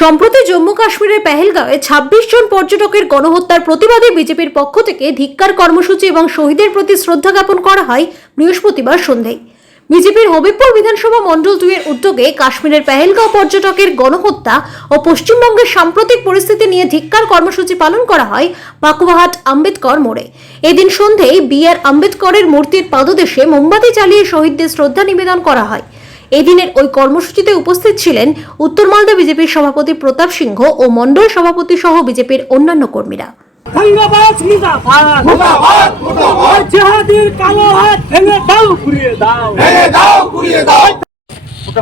সম্প্রতি জম্মু কাশ্মীরের পেহেলগাঁওয়ে ২৬ জন পর্যটকের গণহত্যার প্রতিবাদে বিজেপির পক্ষ থেকে ধিক্কার কর্মসূচি এবং শহীদের প্রতি শ্রদ্ধা জ্ঞাপন করা হয় বৃহস্পতিবার সন্ধ্যায়। বিজেপির হবিবপুর বিধানসভা মণ্ডল ২ এর উদ্যোগে কাশ্মীরের পেহেলগাঁও পর্যটকের গণহত্যা ও পশ্চিমবঙ্গের সাম্প্রতিক পরিস্থিতি নিয়ে ধিক্কার কর্মসূচি পালন করা হয় পাকুয়াহাট আম্বেদকর মোড়ে। এদিন সন্ধ্যায় বি.আর. আম্বেদকরের মূর্তির পাদদেশে মোমবাতি জ্বালিয়ে শহীদদের শ্রদ্ধা নিবেদন করা হয়। এদিনের ওই কর্মসূচিতে উপস্থিত ছিলেন উত্তর মালদা বিজেপির সভাপতি প্রতাপ সিংহ ও মণ্ডল সভাপতি সহ বিজেপির অন্যান্য কর্মীরা।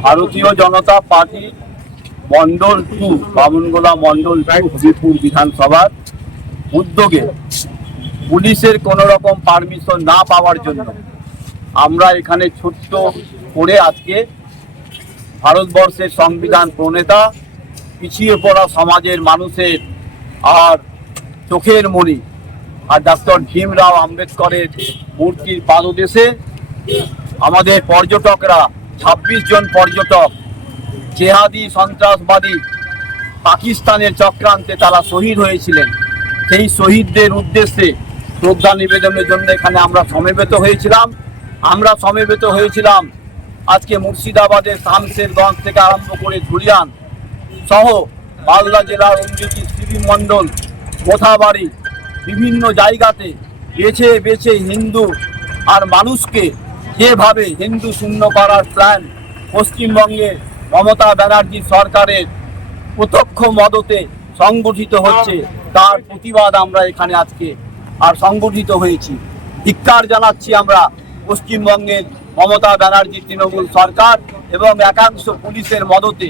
ভারতীয় জনতা পার্টি মন্ডল 2 বামুনগোলা মন্ডল 2 হবিবপুর বিধানসভার উদ্যোগে পুলিশের কোন রকম পারমিশন না পাওয়ার জন্য আমরা এখানে ছোট্ট করে আজকে ভারতবর্ষের সংবিধান প্রণেতা, পিছিয়ে পড়া সমাজের মানুষের আর চোখের মণি আর ডক্টর ভীমরাও আম্বেদকরের মূর্তির পাদদেশে আমাদের পর্যটকরা ২৬ জন পর্যটক জেহাদি সন্ত্রাসবাদী পাকিস্তানের চক্রান্তে তারা শহীদ হয়েছিলেন। সেই শহীদদের উদ্দেশ্যে শ্রদ্ধা নিবেদনের জন্য এখানে আমরা সমবেত হয়েছিলাম। আজকে মুর্শিদাবাদের শামশেরগঞ্জ থেকে আরম্ভ করে ধুলিয়ান সহ মালদা জেলার অমৃতি শিবী মণ্ডল কোথাবাড়ি বিভিন্ন জায়গাতে বেছে বেছে হিন্দু আর মানুষকে যেভাবে হিন্দু শূন্য করার প্ল্যান পশ্চিমবঙ্গে মমতা ব্যানার্জি সরকারের প্রত্যক্ষ মদতে সংগঠিত হচ্ছে, তার প্রতিবাদ আমরা এখানে আজকে আর সংগঠিত হয়েছি। ধিক্কার জানাচ্ছি আমরা পশ্চিমবঙ্গের মমতা ব্যানার্জি তৃণমূল সরকার এবং একাংশ পুলিশের মদতে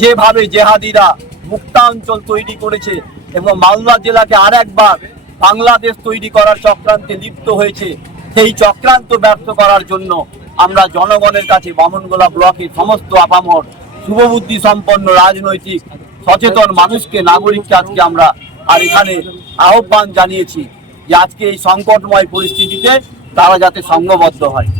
যেভাবে জেহাদিরা মুক্তাঞ্চল তৈরি করেছে এবং মালদা জেলাকে আরেকবার বাংলাদেশ তৈরি করার চক্রান্তে লিপ্ত হয়েছে। সেই চক্রান্ত ব্যর্থ করার জন্য আমরা জনগণের কাছে বামুনগোলা ব্লকের সমস্ত আপামর শুভবুদ্ধি সম্পন্ন রাজনৈতিক সচেতন মানুষকে, নাগরিককে আজকে আমরা আর এখানে আহ্বান জানিয়েছি যে আজকে এই সংকটময় পরিস্থিতিতে তারা যাতে সংঘবদ্ধ হয়।